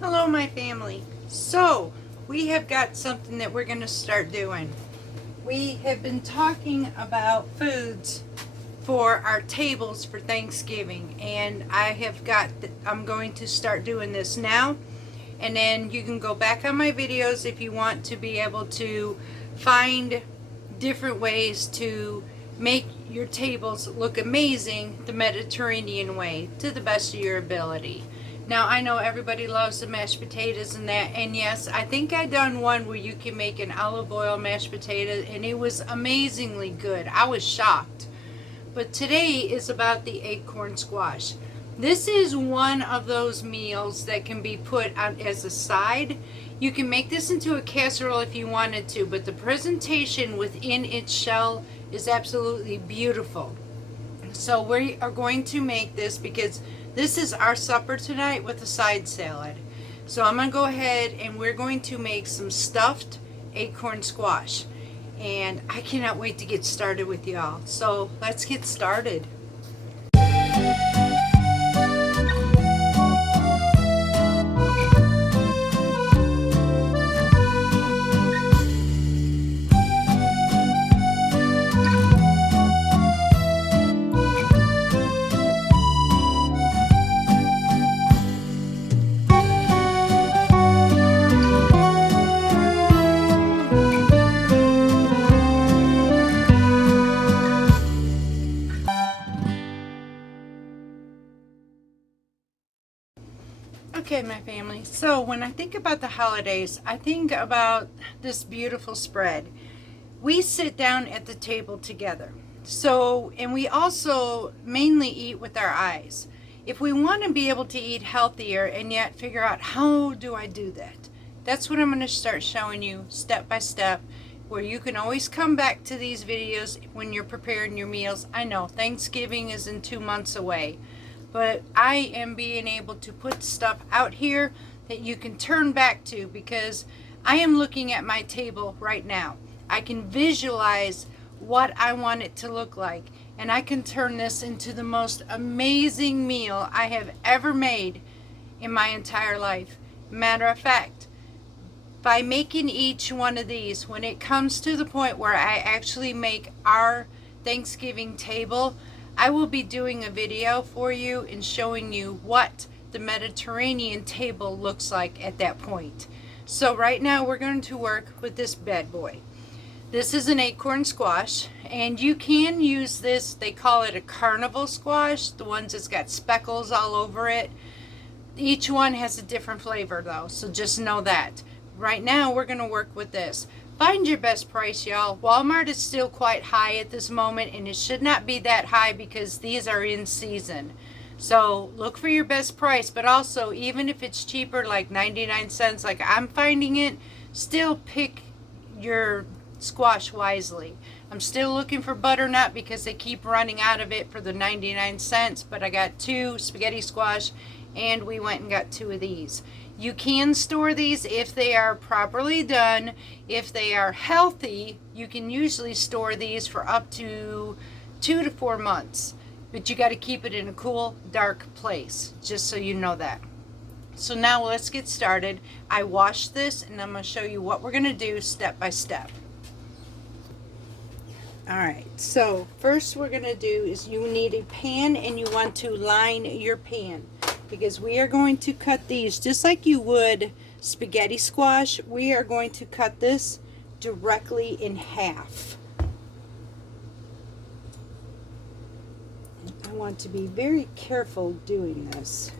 Hello, my family. So, we have got something that we're going to start doing. We have been talking about foods for our tables for Thanksgiving, and I'm going to start doing this now. And then you can go back on my videos if you want to be able to find different ways to make your tables look amazing the Mediterranean way to the best of your ability. Now, I know everybody loves the mashed potatoes and that, and yes, I think I done one where you can make an olive oil mashed potato, and it was amazingly good. I was shocked. But today is about the acorn squash. This is one of those meals that can be put on as a side. You can make this into a casserole if you wanted to, but the presentation within its shell is absolutely beautiful. So we are going to make this because this is our supper tonight with a side salad. So I'm going to go ahead and we're going to make some stuffed acorn squash. And I cannot wait to get started with y'all. So let's get started. Okay, my family. So when I think about the holidays, I think about this beautiful spread. We sit down at the table together. So, and we also mainly eat with our eyes. If we want to be able to eat healthier and yet figure out how do I do that, that's what I'm going to start showing you step by step, where you can always come back to these videos when you're preparing your meals. I know Thanksgiving is in 2 months away, but I am being able to put stuff out here that you can turn back to because I am looking at my table right now. I can visualize what I want it to look like, and I can turn this into the most amazing meal I have ever made in my entire life. Matter of fact, by making each one of these, when it comes to the point where I actually make our Thanksgiving table, I will be doing a video for you and showing you what the Mediterranean table looks like at that point. So right now we're going to work with this bad boy. This is an acorn squash, and you can use this, they call it a carnival squash, the ones that's got speckles all over it. Each one has a different flavor though, so just know that. Right now we're going to work with this. Find your best price, y'all. Walmart is still quite high at this moment, and it should not be that high because these are in season. So look for your best price, but also even if it's cheaper, like 99 cents, like I'm finding it, still pick your squash wisely. I'm still looking for butternut because they keep running out of it for the 99 cents, but I got 2 spaghetti squash, and we went and got 2 of these. You can store these if they are properly done. If they are healthy, you can usually store these for up to 2 to 4 months. But you got to keep it in a cool, dark place, just so you know that. So now let's get started. I washed this, and I'm going to show you what we're going to do step by step. Alright, so first we're going to do is you need a pan, and you want to line your pan, because we are going to cut these just like you would spaghetti squash. We are going to cut this directly in half. I want to be very careful doing this.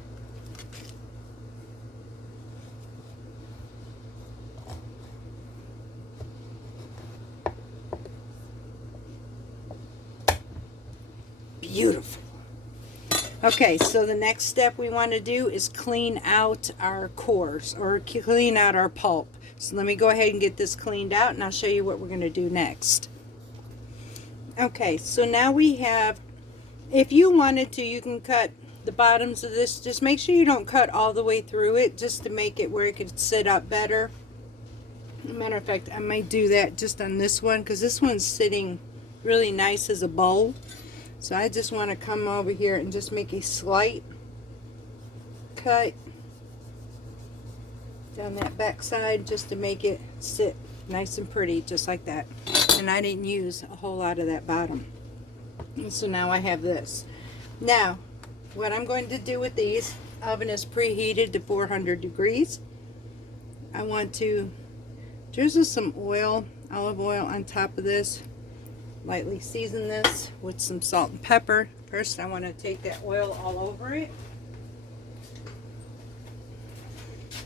Beautiful. Okay, so the next step we want to do is clean out our cores, or clean out our pulp. So let me go ahead and get this cleaned out, and I'll show you what we're going to do next. Okay, so now we have, if you wanted to, you can cut the bottoms of this. Just make sure you don't cut all the way through it, just to make it where it could sit up better. Matter of fact, I might do that just on this one, because this one's sitting really nice as a bowl. So I just want to come over here and just make a slight cut down that back side just to make it sit nice and pretty, just like that. And I didn't use a whole lot of that bottom. And so now I have this. Now, what I'm going to do with these, oven is preheated to 400 degrees. I want to drizzle some oil, olive oil on top of this. Lightly season this with some salt and pepper. First, I want to take that oil all over it.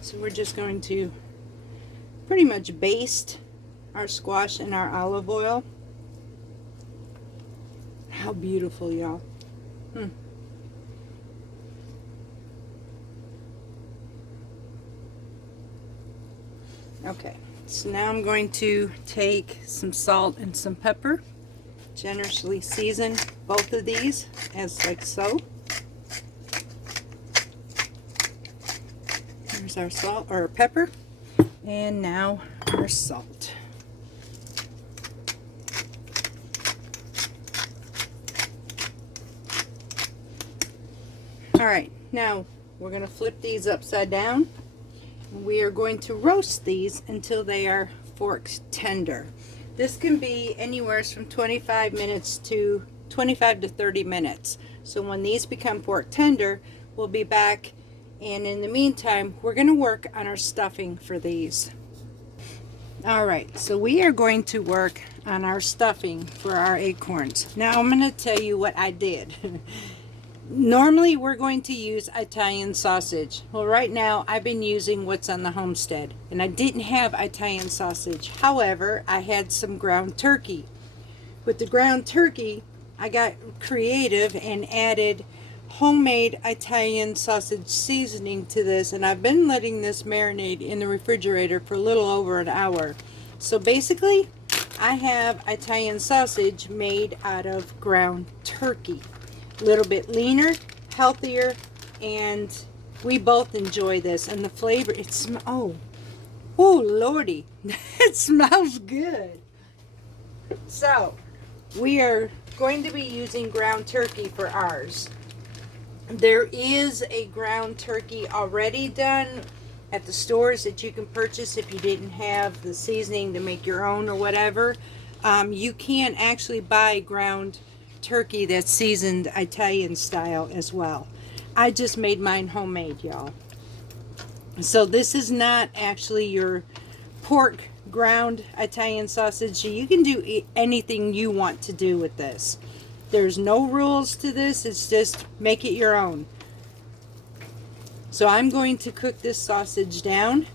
So we're just going to pretty much baste our squash in our olive oil. How beautiful, y'all. Okay, so now I'm going to take some salt and some pepper, generously season both of these as like so. Here's our salt or pepper, and now our salt. All right, now we're going to flip these upside down. We are going to roast these until they are fork tender. This can be anywhere from 25 to 30 minutes. So when these become fork tender, we'll be back, and in the meantime, we're going to work on our stuffing for these. All right, so we are going to work on our stuffing for our acorns. Now I'm going to tell you what I did. Normally we're going to use Italian sausage. Well, right now I've been using what's on the homestead, and I didn't have Italian sausage. However, I had some ground turkey. With the ground turkey, I got creative and added homemade Italian sausage seasoning to this, and I've been letting this marinate in the refrigerator for a little over an hour. So basically, I have Italian sausage made out of ground turkey. A little bit leaner, healthier, and we both enjoy this. And the flavor, oh lordy, it smells good. So we are going to be using ground turkey for ours. There is a ground turkey already done at the stores that you can purchase if you didn't have the seasoning to make your own or whatever. You can actually buy ground turkey that's seasoned Italian style as well. I just made mine homemade, y'all. So this is not actually your pork ground Italian sausage. You can do anything you want to do with this. There's no rules to this. It's just make it your own. So I'm going to cook this sausage down.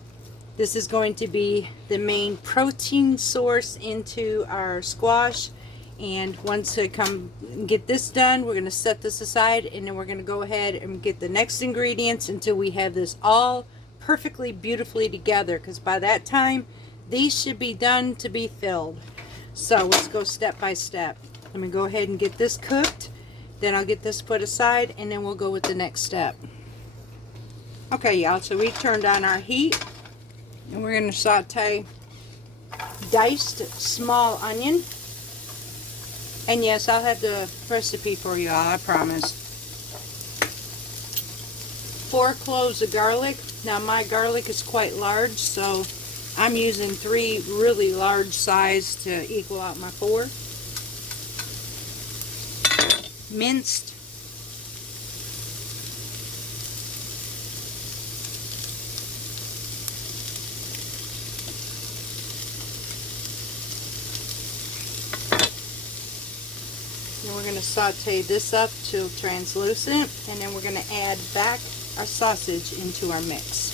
This is going to be the main protein source into our squash. And once I come and get this done, we're going to set this aside, and then we're going to go ahead and get the next ingredients until we have this all perfectly beautifully together, because by that time these should be done to be filled. So let's go step by step. Let me go ahead and get this cooked, then I'll get this put aside, and then we'll go with the next step. Okay, y'all, so we turned on our heat, and we're going to saute diced small onion. And yes, I'll have the recipe for you all, I promise. 4 cloves of garlic. Now my garlic is quite large, so I'm using 3 really large size to equal out my 4. Minced. And we're going to saute this up till translucent, and then we're going to add back our sausage into our mix.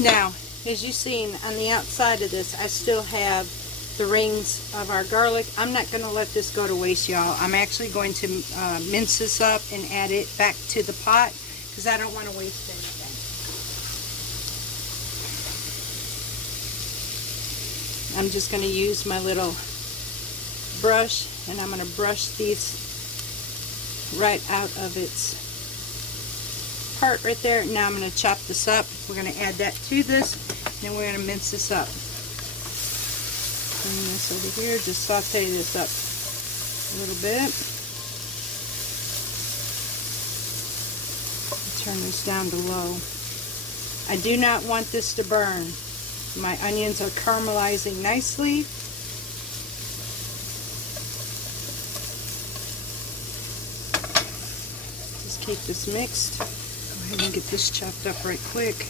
Now, as you've seen on the outside of this, I still have the rings of our garlic. I'm not going to let this go to waste, y'all. I'm actually going to mince this up and add it back to the pot because I don't want to waste anything. I'm just going to use my little brush, and I'm going to brush these right out of its part right there. Now I'm going to chop this up. We're going to add that to this, and then we're going to mince this up. Bring this over here, just saute this up a little bit. Turn this down to low. I do not want this to burn. My onions are caramelizing nicely. Just keep this mixed. Go ahead and get this chopped up right quick.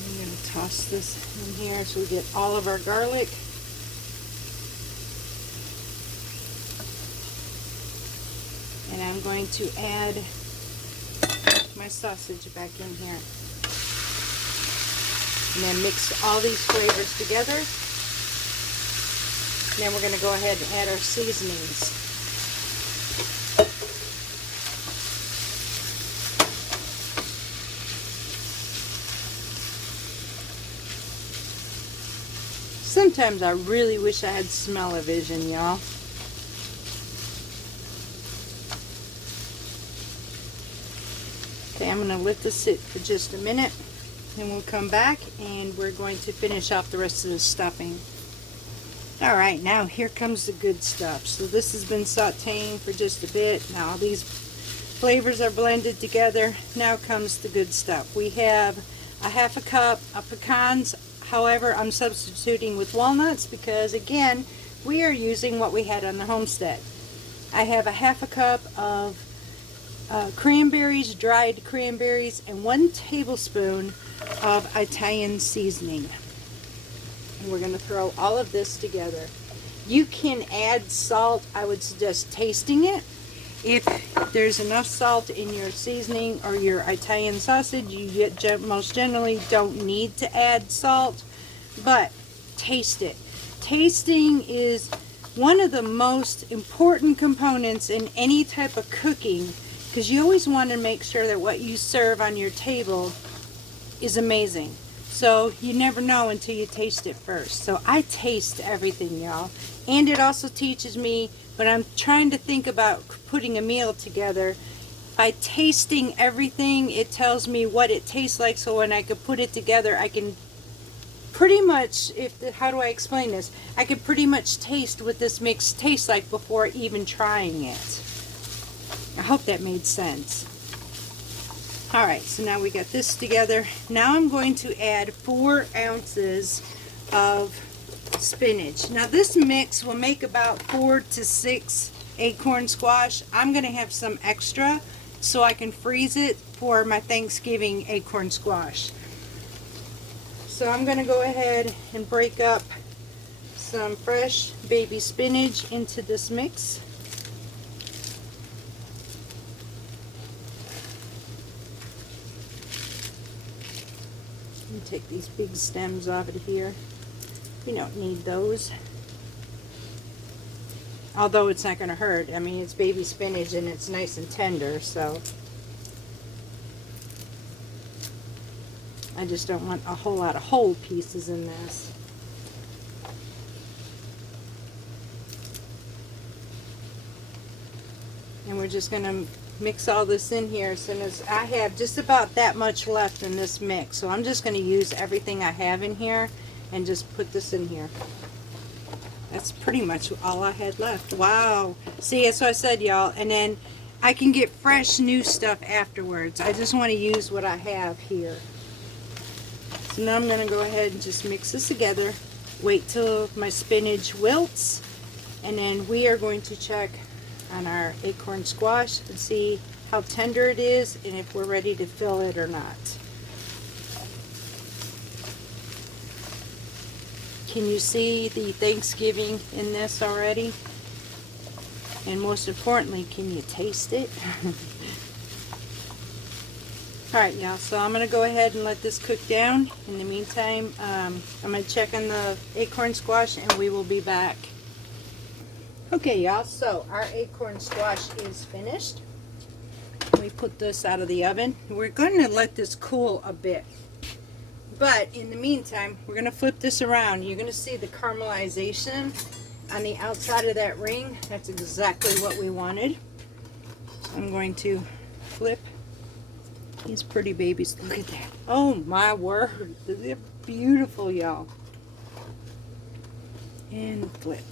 I'm going to toss this in here so we get all of our garlic. And I'm going to add my sausage back in here. And then mix all these flavors together. And then we're going to go ahead and add our seasonings. Sometimes I really wish I had smell-o-vision, y'all. Okay, I'm going to let this sit for just a minute, and we'll come back and we're going to finish off the rest of the stuffing. Alright, now here comes the good stuff. So this has been sauteing for just a bit. Now all these flavors are blended together. Now comes the good stuff. We have a half a cup of pecans. However, I'm substituting with walnuts because, again, we are using what we had on the homestead. I have a half a cup of cranberries, dried cranberries, and 1 tablespoon of Italian seasoning. And we're going to throw all of this together. You can add salt. I would suggest tasting it. If there's enough salt in your seasoning or your Italian sausage, you most generally don't need to add salt, but taste it. Tasting is one of the most important components in any type of cooking, because you always want to make sure that what you serve on your table is amazing. So you never know until you taste it first. So I taste everything, y'all. And it also teaches me when I'm trying to think about putting a meal together, by tasting everything, it tells me what it tastes like, so when I could put it together, I can pretty much, how do I explain this? I could pretty much taste what this mix tastes like before even trying it. I hope that made sense. Alright, so now we got this together. Now I'm going to add 4 ounces of spinach. Now this mix will make about 4 to 6 acorn squash. I'm going to have some extra so I can freeze it for my Thanksgiving acorn squash. So I'm going to go ahead and break up some fresh baby spinach into this mix. Take these big stems off of here. You don't need those. Although it's not going to hurt. I mean, it's baby spinach and it's nice and tender, so I just don't want a whole lot of whole pieces in this. And we're just going to mix all this in here as soon as I have just about that much left in this mix. So I'm just going to use everything I have in here and just put this in here. That's pretty much all I had left. Wow. See, that's what I said, y'all. And then I can get fresh new stuff afterwards. I just want to use what I have here. So now I'm going to go ahead and just mix this together. Wait till my spinach wilts. And then we are going to check on our acorn squash and see how tender it is and if we're ready to fill it or not. Can you see the Thanksgiving in this already? And most importantly, can you taste it? Alright, y'all, so I'm going to go ahead and let this cook down. In the meantime, I'm going to check on the acorn squash and we will be back. Okay, y'all, so our acorn squash is finished. We put this out of the oven. We're going to let this cool a bit. But in the meantime, we're going to flip this around. You're going to see the caramelization on the outside of that ring. That's exactly what we wanted. I'm going to flip these pretty babies. Look at that. Oh my word. They're beautiful, y'all. and flip.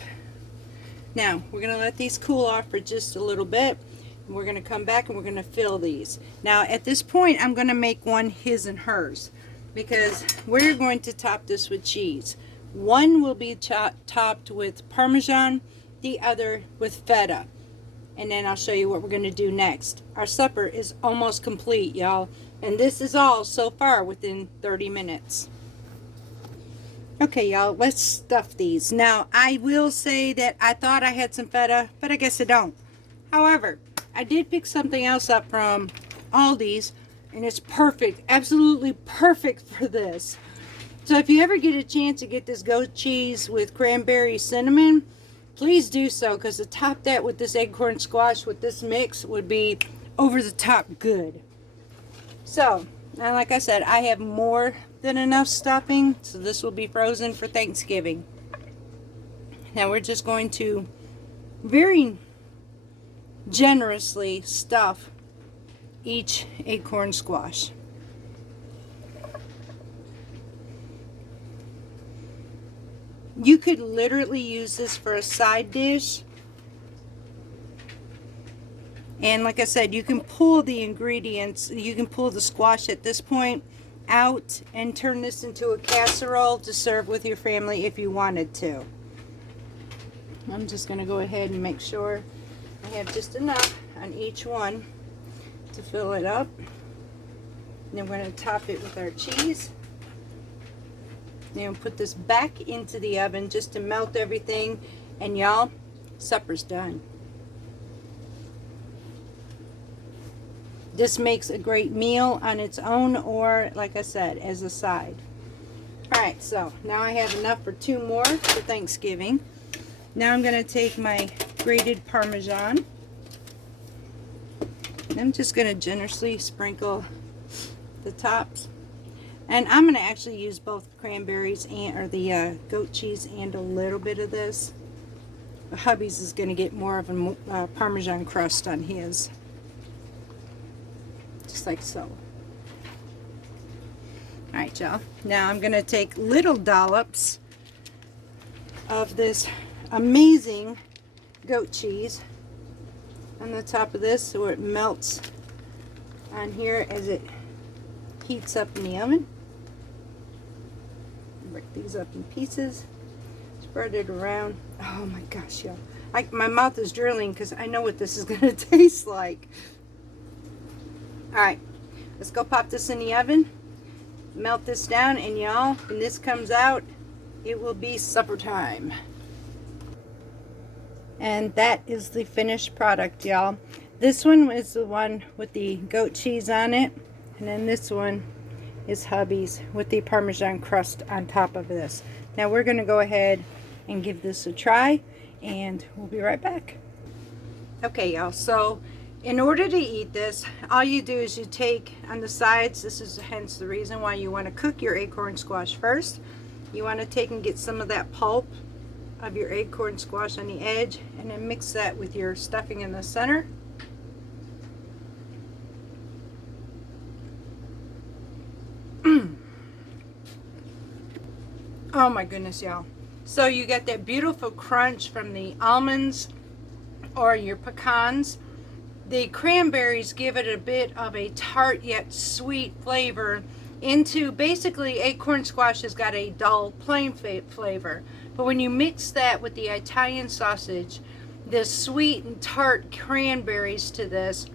Now we're going to let these cool off for just a little bit, and we're going to come back and we're going to fill these. Now at this point I'm going to make one his and hers, because we're going to top this with cheese. One will be topped with Parmesan, the other with feta, and then I'll show you what we're going to do next. Our supper is almost complete, y'all, and this is all so far within 30 minutes. Okay, y'all, let's stuff these. Now, I will say that I thought I had some feta, but I guess I don't. However, I did pick something else up from Aldi's, and it's perfect, absolutely perfect for this. So if you ever get a chance to get this goat cheese with cranberry cinnamon, please do so, because to top that with this acorn squash with this mix would be over the top good. So, now like I said, I have more than enough stuffing, so this will be frozen for Thanksgiving. Now we're just going to very generously stuff each acorn squash. You could literally use this for a side dish. And like I said, you can pull the ingredients, you can pull the squash at this point out and turn this into a casserole to serve with your family if you wanted to. I'm just going to go ahead and make sure I have just enough on each one to fill it up. And then we're going to top it with our cheese. And put this back into the oven just to melt everything. And y'all, supper's done. This makes a great meal on its own, or like I said, as a side. Alright, so now I have enough for 2 more for Thanksgiving. Now I'm going to take my grated Parmesan. And I'm just going to generously sprinkle the tops. And I'm going to actually use both cranberries and or the goat cheese and a little bit of this. Hubby's is going to get more of a Parmesan crust on his. Just like so. Alright, y'all. Now I'm going to take little dollops of this amazing goat cheese on the top of this so it melts on here as it heats up in the oven. Break these up in pieces. Spread it around. Oh my gosh, y'all. My mouth is drilling because I know what this is going to taste like. Alright, let's go pop this in the oven. Melt this down, and y'all, when this comes out, it will be supper time. And that is the finished product, y'all. This one is the one with the goat cheese on it. And then this one is hubby's with the Parmesan crust on top of this. Now we're going to go ahead and give this a try, and we'll be right back. Okay, y'all, so in order to eat this, all you do is you take on the sides, this is hence the reason why you want to cook your acorn squash first. You want to take and get some of that pulp of your acorn squash on the edge, and then mix that with your stuffing in the center. Oh my goodness, y'all. So you get that beautiful crunch from the almonds or your pecans. The cranberries give it a bit of a tart yet sweet flavor into, basically acorn squash has got a dull plain flavor. But when you mix that with the Italian sausage, the sweet and tart cranberries to this,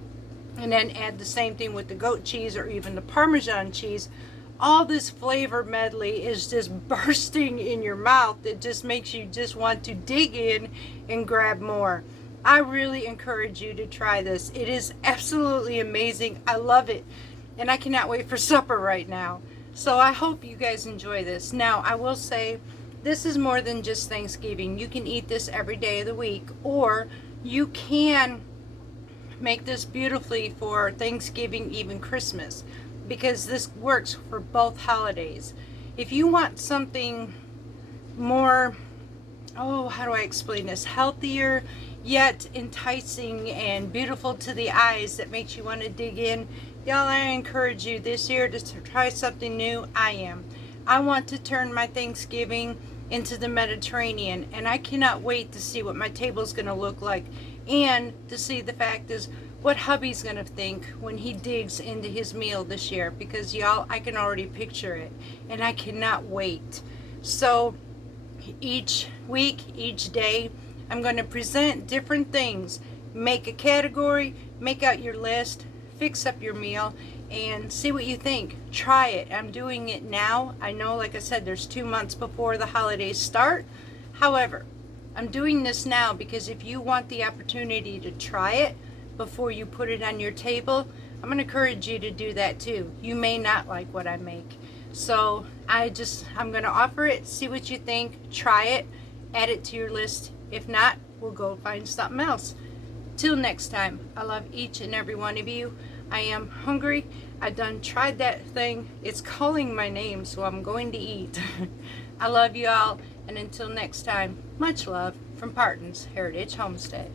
and then add the same thing with the goat cheese or even the Parmesan cheese, all this flavor medley is just bursting in your mouth. It just makes you just want to dig in and grab more. I really encourage you to try this. It is absolutely amazing. I love it. And I cannot wait for supper right now. So I hope you guys enjoy this. Now, I will say, this is more than just Thanksgiving. You can eat this every day of the week, or you can make this beautifully for Thanksgiving, even Christmas, because this works for both holidays. If you want something more, oh, how do I explain this, healthier yet enticing and beautiful to the eyes that makes you want to dig in, y'all, I encourage you this year to try something new. I want to turn my Thanksgiving into the Mediterranean, and I cannot wait to see what my table is going to look like, and to see the fact is what hubby's going to think when he digs into his meal this year, because y'all, I can already picture it, and I cannot wait. So each week, each day, I'm going to present different things. Make a category, make out your list, fix up your meal, and see what you think. Try it. I'm doing it now. I know, like I said, there's 2 months before the holidays start. However, I'm doing this now because if you want the opportunity to try it before you put it on your table, I'm going to encourage you to do that too. You may not like what I make. So I'm going to offer it, see what you think, try it, add it to your list. If not, we'll go find something else. Till next time, I love each and every one of you. I am hungry. I done tried that thing. It's calling my name, so I'm going to eat. I love you all, and until next time, much love from Parton's Heritage Homestead.